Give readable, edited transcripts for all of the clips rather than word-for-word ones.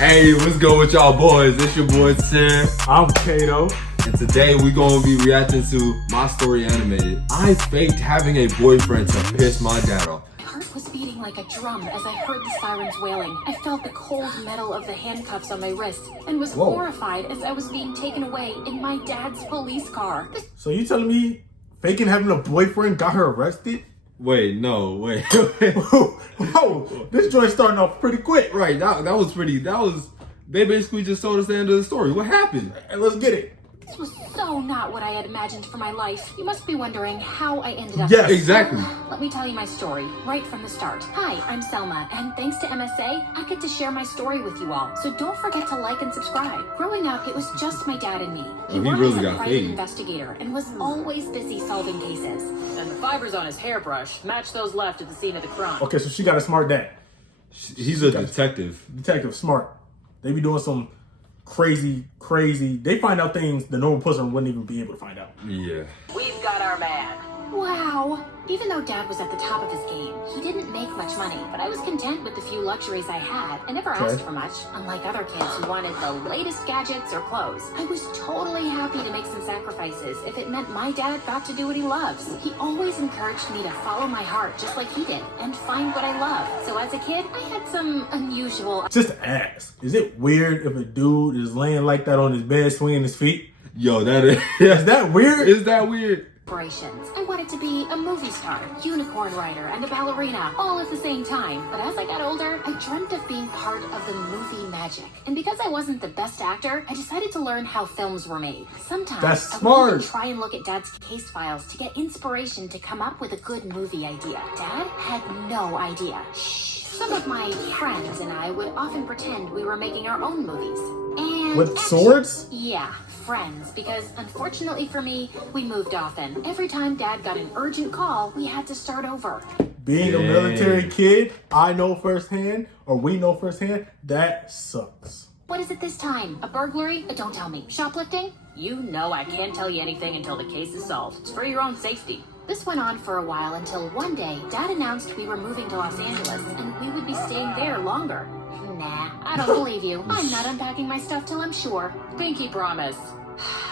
Hey, what's good with y'all boys? It's your boy Sam. I'm Kato. And today we're gonna be reacting to My Story Animated. I faked having a boyfriend to piss my dad off. My heart was beating like a drum as I heard the sirens wailing. I felt the cold metal of the handcuffs on my wrist and was horrified as I was being taken away in my dad's police car. So you telling me faking having a boyfriend got her arrested? Wait, no, wait. Whoa, this joint starting off pretty quick. Right, they basically just told us the end of the story. What happened? And let's get it. This was so not what I had imagined for my life. You must be wondering how I ended up Yes, here. exactly. Let me tell you my story right from the start. Hi, I'm Selma, and thanks to MSA, I get to share my story with you all. So don't forget to like and subscribe. Growing up, it was just my dad and me. He worked really as a got private paid. investigator and was always busy solving cases. And the fibers on his hairbrush match those left at the scene of the crime. Okay, so she got a smart dad. He's a detective. Detective, smart. They be doing some crazy. They find out things the normal person wouldn't even be able to find out. Yeah. We've got our man. Wow. Even though Dad was at the top of his game, he didn't make much money, but I was content with the few luxuries I had. I never asked for much, unlike other kids who wanted the latest gadgets or clothes. I was totally happy to make some sacrifices if it meant my dad got to do what he loves. He always encouraged me to follow my heart just like he did and find what I love. So as a kid, I had some unusual... Just to ask, is it weird if a dude is laying like that on his bed, swinging his feet? Yo, that is... Is that weird? Is that weird? I wanted to be a movie star, unicorn rider, and a ballerina, all at the same time. But as I got older, I dreamt of being part of the movie magic. And because I wasn't the best actor, I decided to learn how films were made. Sometimes That's I would smart. even try and look at Dad's case files to get inspiration to come up with a good movie idea. Dad had no idea. Shh. Some of my friends and I would often pretend we were making our own movies. And With swords? Yeah, friends, because unfortunately for me, we moved often. Every time Dad got an urgent call, we had to start over. Being a military kid, I know firsthand, or we know firsthand, that sucks. What is it this time? A burglary? Don't tell me. Shoplifting? You know I can't tell you anything until the case is solved. It's for your own safety. This went on for a while until one day, Dad announced we were moving to Los Angeles and we would be staying there longer. Nah, I don't believe you. I'm not unpacking my stuff till I'm sure. Pinky promise.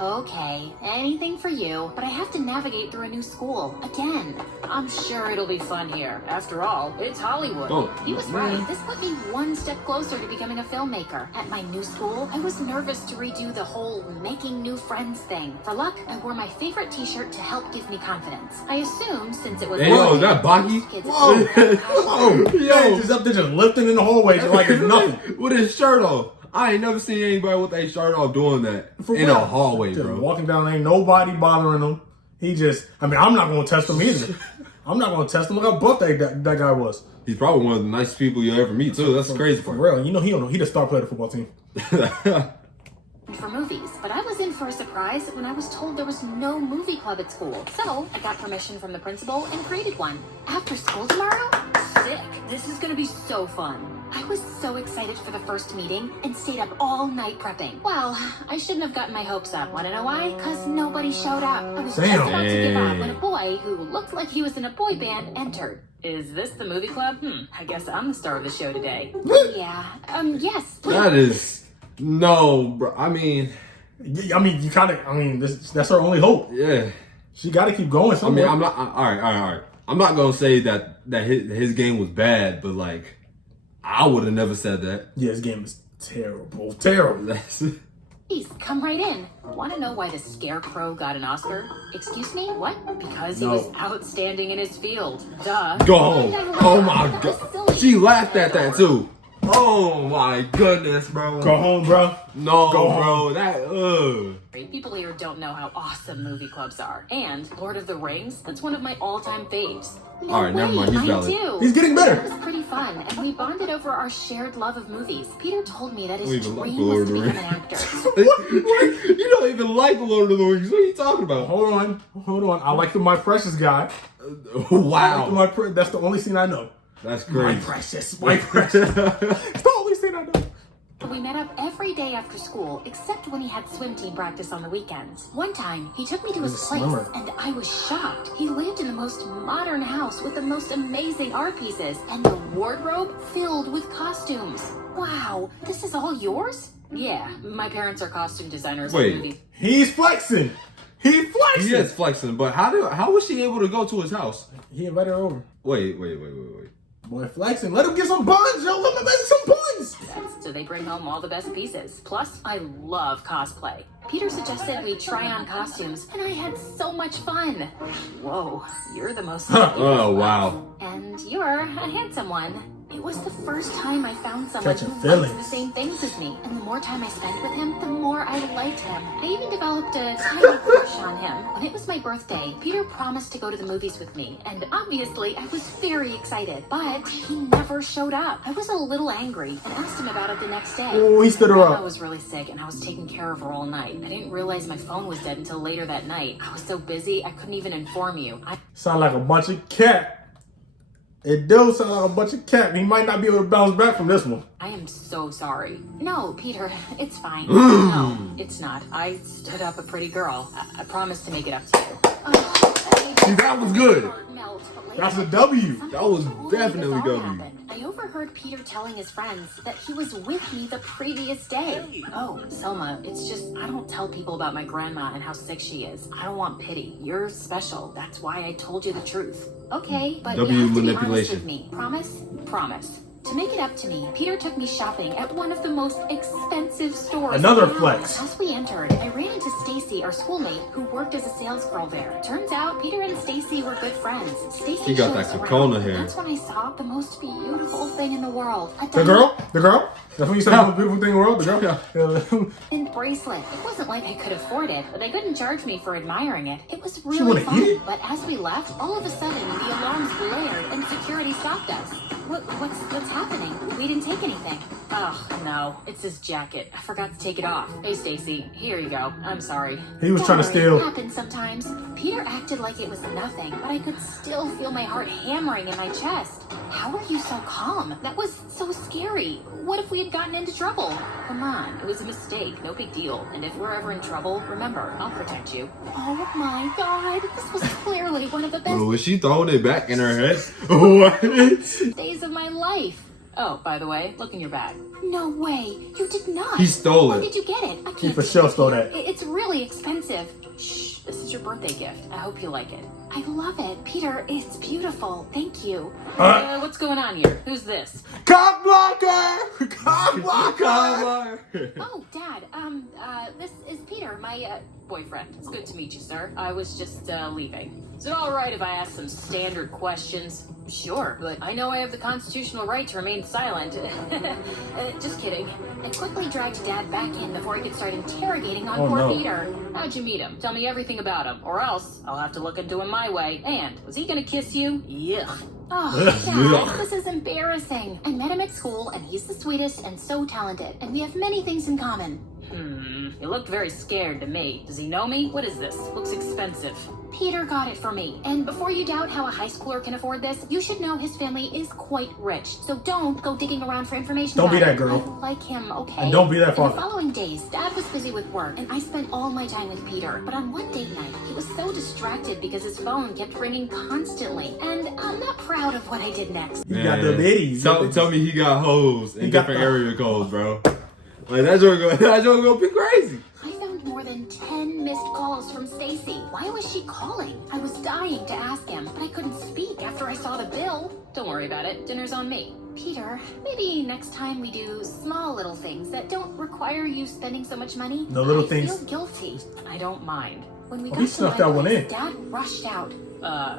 Okay, anything for you, but I have to navigate through a new school again. I'm sure it'll be fun here. After all, it's Hollywood. Oh, He was right. This put me one step closer to becoming a filmmaker. At my new school, I was nervous to redo the whole making new friends thing. For luck, I wore my favorite t-shirt to help give me confidence. I assumed since it was... Hey, yo, is that Baki? Whoa! Whoa! Yo, just up there just lifting in the hallway just like it's nothing. With his shirt off. I ain't never seen anybody with their shirt off doing that in a hallway, Just bro. walking down, ain't nobody bothering him. He just, I'm not going to test him either. I'm not going to test him. Look how buff that guy was. He's probably one of the nicest people you'll ever meet, too. That's crazy For for real. You know, he the star player of the football team. for movies, but I was in for a surprise when I was told there was no movie club at school. So I got permission from the principal and created one. After school tomorrow? Sick. This is gonna be so fun. I was so excited for the first meeting and stayed up all night prepping. Well, I shouldn't have gotten my hopes up. Want to know why? Because nobody showed up. I was just about to give up when a boy who looked like he was in a boy band entered. Is this the movie club? I guess I'm the star of the show today. Yeah, yes. That is... No, bro. I mean, that's her only hope. yeah. She got to keep going somewhere. I'm not... All right. I'm not going to say that his game was bad, but, like, I would have never said that. Yeah, his game is terrible. Terrible. Please, come right in. Want to know why the Scarecrow got an Oscar? Excuse me? What? Because he was outstanding in his field. Duh. Go home. Oh, my God. She laughed at that, too. Oh, my goodness, bro. Go home, bro. No, Go bro. home. That, People here don't know how awesome movie clubs are. And Lord of the Rings, that's one of my all-time faves. No All right, never mind. He's I valid. do. He's getting It better. was pretty fun, and we bonded over our shared love of movies. Peter told me that his even like dream Lord was of to the become an actor. You don't even like Lord of the Rings. What are you talking about? Hold on. I like the My Precious guy. Wow. That's the only scene I know. That's My crazy. precious. It's the only scene I know. We met up every day after school, except when he had swim team practice on the weekends. One time, he took me to his He's a place, swimmer. and I was shocked. He lived in the most modern house with the most amazing art pieces, and the wardrobe filled with costumes. Wow, this is all yours? Yeah, my parents are costume designers. Wait. at movies. He's flexing. He flexing. He is flexing, but how was she able to go to his house? He invited her over. Wait. Boy, flexing. Let him get some buns, yo. Let him make some buns. So they bring home all the best pieces. Plus, I love cosplay. Peter suggested we try on costumes, and I had so much fun. Whoa, you're the most... Oh, wow. And you're a handsome one. It was the first time I found someone Catching who liked the feelings. same things as me. And the more time I spent with him, the more I liked him. I even developed a tiny crush on him. When it was my birthday, Peter promised to go to the movies with me. And obviously, I was very excited. But he never showed up. I was a little angry and asked him about it the next day. Oh, he stood her I up. was really sick and I was taking care of her all night. I didn't realize my phone was dead until later that night. I was so busy, I couldn't even inform you. Sound like a bunch of cat. It does sound like a bunch of cat. He might not be able to bounce back from this one. I am so sorry. No, Peter, it's fine. No, it's not. I stood up a pretty girl. I promised to make it up to you. See, that was good. That's a W. That was definitely W. I overheard Peter telling his friends that he was with me the previous day. Oh, Selma, it's just I don't tell people about my grandma and how sick she is. I don't want pity. You're special. That's why I told you the truth. Okay, but W you have to be honest manipulation. with me. Promise? Promise. To make it up to me, Peter took me shopping at one of the most expensive stores. Another in town. flex. As we entered, I ran into Stacy, our schoolmate, who worked as a sales girl there. Turns out, Peter and Stacy were good friends. Stacy She got showed that us around, Kokona and hair. That's when I saw the most beautiful thing in the world. A The girl? The girl? That's what you said, the most beautiful thing in the world? The girl? diamond bracelet. It wasn't like I could afford it, but they couldn't charge me for admiring it. It was really wanna fun. get it? But as we left, all of a sudden, the alarms blared and security stopped us. What's happening? We didn't take anything. Oh, no. It's his jacket. I forgot to take it off. Hey, Stacy. Here you go. I'm sorry. He was trying to Don't worry, steal. It happens sometimes. Peter acted like it was nothing, but I could still feel my heart hammering in my chest. How are you so calm? That was so scary. What if we had gotten into trouble? Come on. It was a mistake. No big deal. And if we're ever in trouble, remember, I'll protect you. Oh my God. This was clearly one of the best Oh, was she throwing it back in her head? What? days of my life. Oh, by the way, look in your bag. No way. You did not. He stole Where it. did you get it? I can't. He for sure stole that. It's really expensive. Shh. This is your birthday gift. I hope you like it. I love it. Peter, it's beautiful. Thank you. What's going on here? Who's this? Cock blocker! Cock blocker! Oh, Dad. This is Peter, my Boyfriend. It's good to meet you, sir. I was just leaving. Is it all right if I ask some standard questions? Sure, but I know I have the constitutional right to remain silent. Just kidding. I quickly dragged Dad back in before he could start interrogating on Oh, poor no. Peter. How'd you meet him? Tell me everything about him, or else I'll have to look into him my way. And was he gonna kiss you? Yuck. Oh, Dad, this is embarrassing. I met him at school, and he's the sweetest and so talented, and we have many things in common. You looked very scared to me. Does he know me? What is this? Looks expensive. Peter got it for me. And before you doubt how a high schooler can afford this, you should know his family is quite rich. So don't go digging around for information Don't about be that it. girl. I like him, okay? And don't be that In the father. following days, Dad was busy with work, and I spent all my time with Peter. But on one date night, he was so distracted because his phone kept ringing constantly. And I'm not proud of what I did next. He got the bitties. Tell me he got hoes in He got different the- area codes, bro. Like that joke gonna be crazy. I found more than 10 missed calls from Stacy. Why was she calling? I was dying to ask him, but I couldn't speak after I saw the bill. Don't worry about it. Dinner's on me. Peter, maybe next time we do small little things that don't require you spending so much money. The little I things. feel guilty. I don't mind. When we Oh, got he to snuck my that one place, in. Dad rushed out.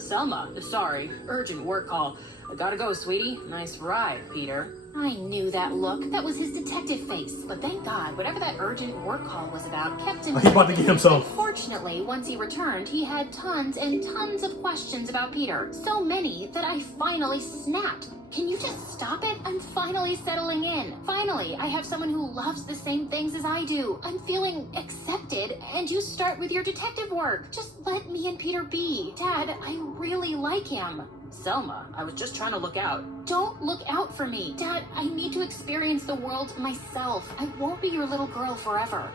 Selma, sorry. Urgent work call. I gotta go, sweetie. Nice ride, Peter. I knew that look. That was his detective face. But thank God, whatever that urgent work call was about kept him. He about to get himself. Fortunately, once he returned, he had tons and tons of questions about Peter. So many that I finally snapped. Can you just stop it? I'm finally settling in. Finally, I have someone who loves the same things as I do. I'm feeling accepted, and you start with your detective work. Just let me and Peter be. Dad, I really like him. Selma, I was just trying to look out. Don't look out for me. Dad, I need to experience the world myself. I won't be your little girl forever.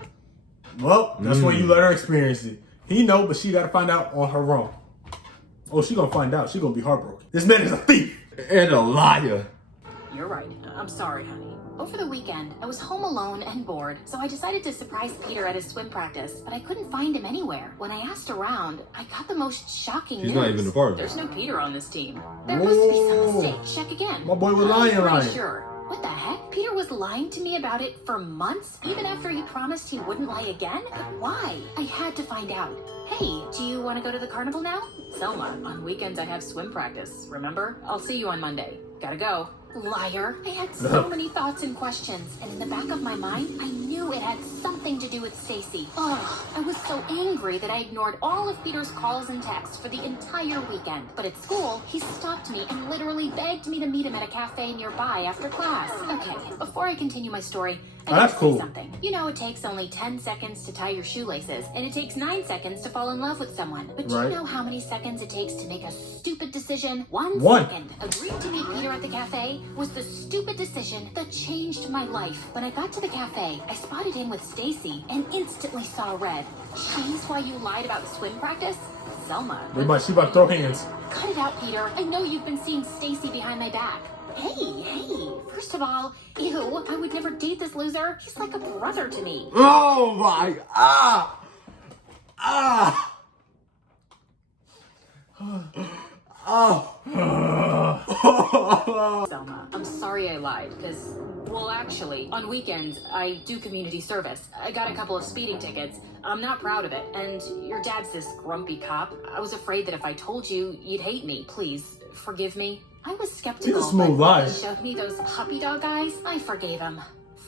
Well, that's when you let her experience it. He know, but she got to find out on her own. Oh, she gonna find out. She gonna be heartbroken. This man is a thief. And a liar. You're right. I'm sorry, honey. Over the weekend, I was home alone and bored, so I decided to surprise Peter at his swim practice, but I couldn't find him anywhere. When I asked around, I got the most shocking He's news. not even a part of it. There's no Peter on this team. There must be some mistake. Check again. My boy was I'm lying. pretty sure. What the heck? Peter was lying to me about it for months, even after he promised he wouldn't lie again? But why? I had to find out. Hey, do you want to go to the carnival now? Selma, on weekends I have swim practice, remember? I'll see you on Monday. Gotta go. Liar. I had so many thoughts and questions, and in the back of my mind, I knew it had something to do with Stacy. Ugh, I was so angry that I ignored all of Peter's calls and texts for the entire weekend. But at school, he stopped me and literally begged me to meet him at a cafe nearby after class. Okay, before I continue my story, I gotta That's cool. say something. You know, it takes only 10 seconds to tie your shoelaces, and it takes 9 seconds to fall in love with someone. But do Right. you know how many seconds it takes to make a stupid decision? One One. second. Agreeing to meet Peter at the cafe was the stupid decision that changed my life. When I got to the cafe, I spotted him with Stacy and instantly saw red. She's why you lied about swim practice? Selma. She about to throw hands. Cut it out, Peter. I know you've been seeing Stacy behind my back. Hey, first of all, ew, I would never date this loser. He's like a brother to me. Oh my. Selma, I'm sorry I lied, because, well, actually, on weekends, I do community service. I got a couple of speeding tickets. I'm not proud of it, and your dad's this grumpy cop. I was afraid that if I told you, you'd hate me. Please, forgive me. I was skeptical, He's a smooth but when liar. he showed me those puppy dog eyes, I forgave him.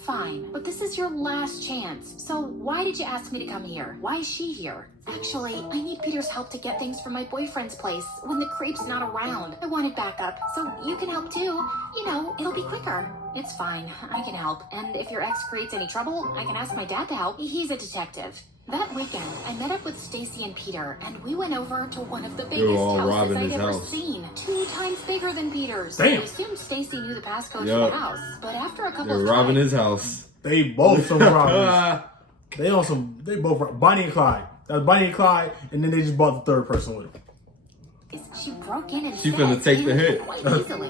Fine, but this is your last chance. So why did you ask me to come here? Why is she here? Actually, I need Peter's help to get things from my boyfriend's place when the creep's not around. I wanted backup, so you can help too. You know, it'll be quicker. It's fine, I can help. And if your ex creates any trouble, I can ask my dad to help. He's a detective. That weekend, I met up with Stacy and Peter, and we went over to one of the They were biggest all houses robbing I'd his ever house. seen. 2 times bigger than Peter's. Damn. I assumed Stacy knew the passcode for Yup. the house, but after a couple They're of robbing tries, his house. They both some robbers. They both Bonnie and Clyde. That was Bonnie and Clyde, and then they just bought the third person with them. she broke in and She finna take the hit. quite easily.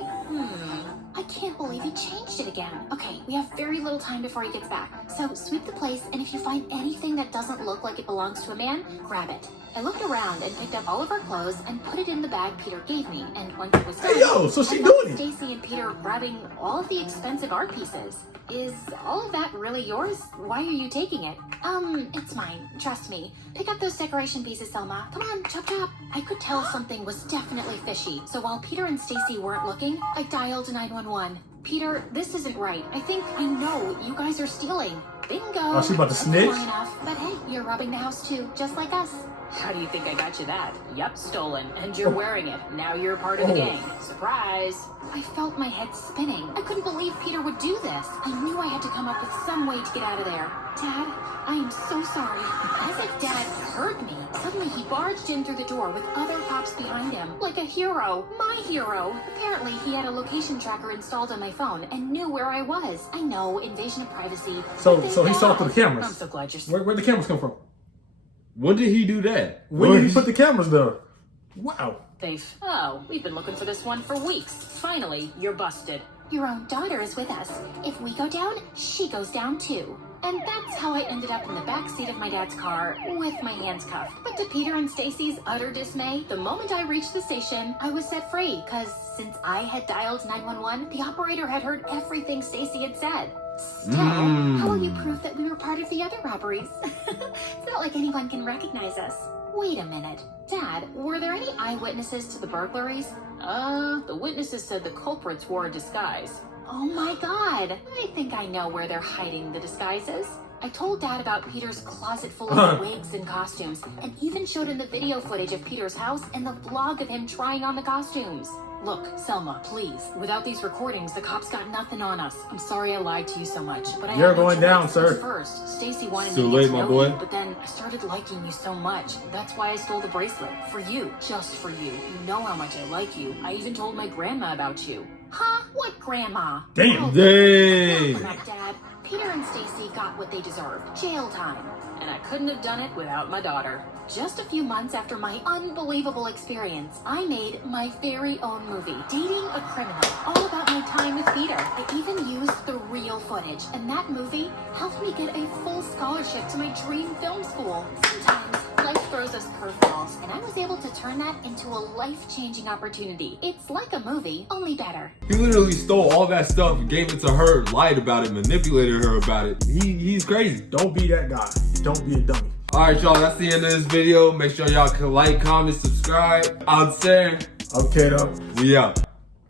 I can't believe he changed it again. Okay, we have very little time before he gets back. So sweep the place, and if you find anything that doesn't look like it belongs to a man, grab it. I looked around and picked up all of our clothes and put it in the bag Peter gave me. And once it was done, Hey, yo, so she I found doing it. Stacy and Peter grabbing all of the expensive art pieces. Is all of that really yours? Why are you taking it? It's mine. Trust me. Pick up those decoration pieces, Selma. Come on, chop chop. I could tell something was definitely fishy. So while Peter and Stacy weren't looking, I dialed 911. Peter, this isn't right. I know you guys are stealing. Bingo. Oh, she about to That's snitch? long enough. But hey, you're robbing the house too, just like us. How do you think I got you that? Yep, stolen. And you're wearing it. Now you're part of the gang. Surprise! I felt my head spinning. I couldn't believe Peter would do this. I knew I had to come up with some way to get out of there. Dad, I am so sorry. As if Dad heard me. Suddenly he barged in through the door with other cops behind him. Like a hero. My hero. Apparently he had a location tracker installed on my phone and knew where I was. I know, invasion of privacy. So but thank he saw God. through the cameras. I'm so glad you're... Where'd the cameras come from? When did he do that? When did he put the cameras there? Wow. Safe. Oh, we've been looking for this one for weeks. Finally, you're busted. Your own daughter is with us. If we go down, she goes down too. And that's how I ended up in the back seat of my dad's car with my hands cuffed. But to Peter and Stacy's utter dismay, the moment I reached the station, I was set free because since I had dialed 911, the operator had heard everything Stacy had said. Still, how will you prove that we were part of the other robberies? It's not like anyone can recognize us. Wait a minute. Dad, were there any eyewitnesses to the burglaries? The witnesses said the culprits wore a disguise. Oh my God. I think I know where they're hiding the disguises. I told Dad about Peter's closet full of wigs and costumes, and even showed him the video footage of Peter's house and the vlog of him trying on the costumes. Look, Selma, please. Without these recordings, the cops got nothing on us. I'm sorry I lied to you so much, but I You're had no going choice. down, At sir. first, Stacy wanted Too me to late, get to my know boy. you, but then I started liking you so much. That's why I stole the bracelet. For you. Just for you. You know how much I like you. I even told my grandma about you. Huh? What grandma? Damn. Oh, Dang. crap, Dad. Peter and Stacy got what they deserved. Jail time. And I couldn't have done it without my daughter. Just a few months after my unbelievable experience, I made my very own movie, Dating a Criminal, all about my time with Peter. I even used the real footage, and that movie helped me get a full scholarship to my dream film school. Sometimes life throws us curveballs, and I was able to turn that into a life-changing opportunity. It's like a movie, only better. He literally stole all that stuff, gave it to her, lied about it, manipulated her about it. He's crazy. Don't be that guy. Don't be a dummy. Alright, y'all, that's the end of this video. Make sure y'all can like, comment, subscribe. Out there. Okay, though. We out.